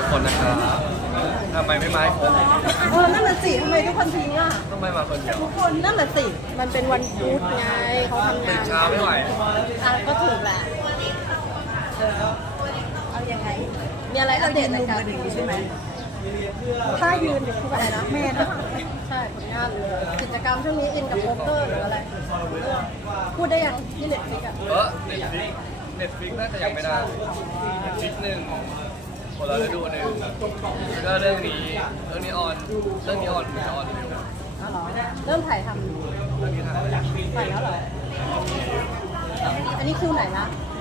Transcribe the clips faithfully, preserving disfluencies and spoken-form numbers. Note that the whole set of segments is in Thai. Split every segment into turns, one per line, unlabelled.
กคนนะครับทำไมไม่มาให้ครบ
เออนั่นแหละสิทำไมทุกคนทิ้งอ่ะ
ทำไมมาคนเดียว
ทุกคนนั่นแหละสิมันเป็นวันพุธไงเขาทำ
ตื่
งาน น
เช้าไม่ไหว
อ่ะก็ถูกแหละเอายังไงมีอะไรอัปเดตรายการใช่ไหมถ้ายืนอยู่คู่กับอะไรนะแม่นะใช่ผลงานกิจกรรมช่วงนี้อินกับโป๊กเกอร์หรืออะไรพูดได้ยังที่เน็ตฟลิกอ่ะ
เออเน็ตฟิกเน็ตฟิกน่าจะยังไม่ได้เน็ตฟิกหนึ่งคนละฤดูหนึ่งแล้วก็เรื่องนี้เรื่องนี้ออนเรื่องนี้ออนไม่ออนเร็ว
อ๋อเหรอเริ่มถ่ายทำ
เรื่องนี้ถ่าย
ถ่ายแล้วเหรออันนี้คิวไหนละ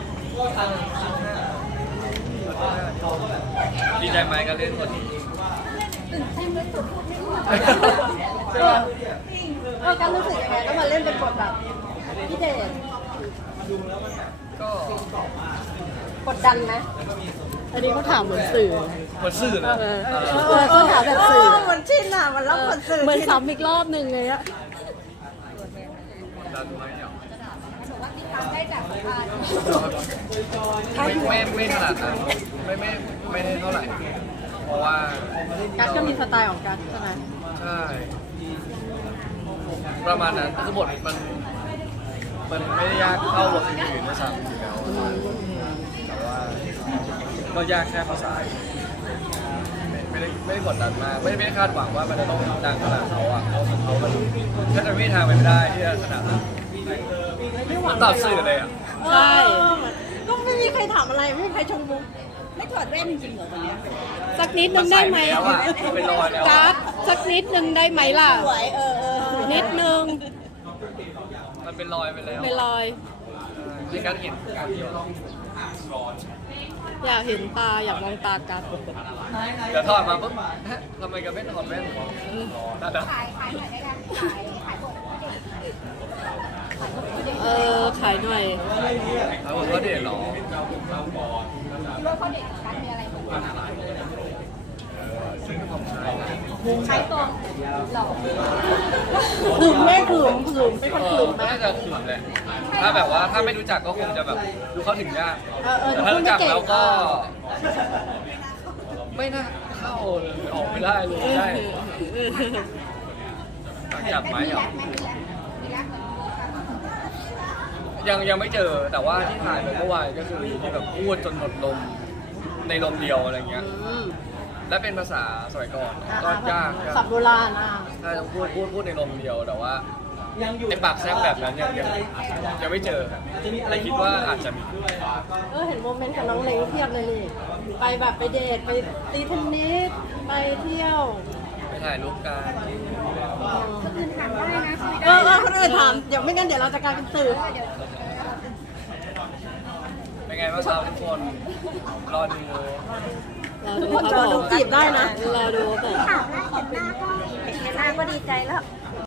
ดีใจไหมกับเล่นคนนี้
เออเออการรู้สึกยังไงต้องมาเล่นเป็นบทแบบพี่เดช
ก็
กดดันไหมอันนี้เขาถามเหมือนสื่อ
คนซื่อนะ
เออเขาถามแบบสื่อเหมือนชินอ่ะมันรับคนสื่อเหมือนซ้ำอีกรอบหนึ่งเลยอะ
ดันไหมอ่ะ
ได้จากสัมภาษณ์
ไม่ไม่ไม่ขนาดนั้นไม่ไม่ไม่ได้เท่าไหร่ เพราะว่า
กัสก็มีสไตล์ของกัสใช่ไหม
ใช่ ประมาณนั้นคือบทมันมันไม่ได้ยากเท่าบทอื่นๆด้วยซ้ำอยู่แล้วแต่ว่าก็ยากแค่ภาษาไม่ไม่ได้ไม่ได้กดดันมากไม่ได้ไม่ได้คาดหวังว่ามันจะต้องดังขนาดเขาอ่ะเขาเขามันถ้าจะไม่มีทางไปไม่ได้ที่จะขนาดนั้นมันตอบสื่อเลยอ่ะ
ใช่ก็ไม่มีใครถามอะไรไม่มีใครชมมุก
ไม่ถอดแว่นจริงๆเหรอคนเนี้ย
สักนิดนึงได้ไหม
แล้วอ่ะเป็นรอยแล้ว
กัสสักนิดนึงได้ไหมล่ะ
สวยเออเออ
นิดนึง
มันเป็นรอยไปแล้ว
เป็นรอย
ในการเห็นการที่เรา
อยากเห็นตาอยากมองตากัส
เดี๋ยวถอดมาปุ๊บฮะทำไมกันไม่ถอดแว่นนั่นนะ
ขายขายหน่อยได้กันขายขายบทเด็ก
เออขายหน่อย
เขาบอกว่าเด็ดหรอ
คิดว่าเขาเด็กกันมีอะไรเหมือนกัน
ซึ่งผมใช้
ใช้ตัวหล่อ
ขึมไม่ขึมขึมเป็นคนขึมไหม
น่าจะขึมแหละถ้าแบบว่าถ้าไม่รู้จักก็คงจะแบบดูเข้าถึงยาก
เออเออ
แต่ถ้ารู้จักแล้วก็ ไม่น่าเข้าเลยออกไม่ได้เลยใช่จับไหม
มี
เหรอ
รักไหมมีรักมีรัก
ยังยังไม่เจอแต่ว่าที่ถ่ายไปเมื่อวานก็คือที่แบบพูดจนหมดลมในลมเดียวอะไรเงี้ย
อืม
และเป็นภาษาสมัยก่อนก็ยาก
สับโบราณอ่ะ
ใช่ต้องพูดพูดพูดในลมเดียวแต่ว่าไอ้ปากแซบแบบนั้นยังยังยังไม่เจอครับแต่คิดว่าอาจจะมี
เออเห็นโมเมนต์กับน้องเล้งเพียบเลยนี่ไปแบบไปเดทไปตีเทนนิสไปเที่ยว
ไปถ่ายรูปกัน
คนอื่นถามได้นะคุย
เอ
ได้
อเออคนอื่นถามเดี๋ยวไม่งั้นเดี๋ยวเราจะกลายเป็นสื่อ
เป็นไงบ้างครับทุกคนรอดู
ทุกคนจะดูจีบได้นะ
รอดูแต่
ถามแล้วเห็นหน้าก็เห็นหน้าก็ดีใจแล้ว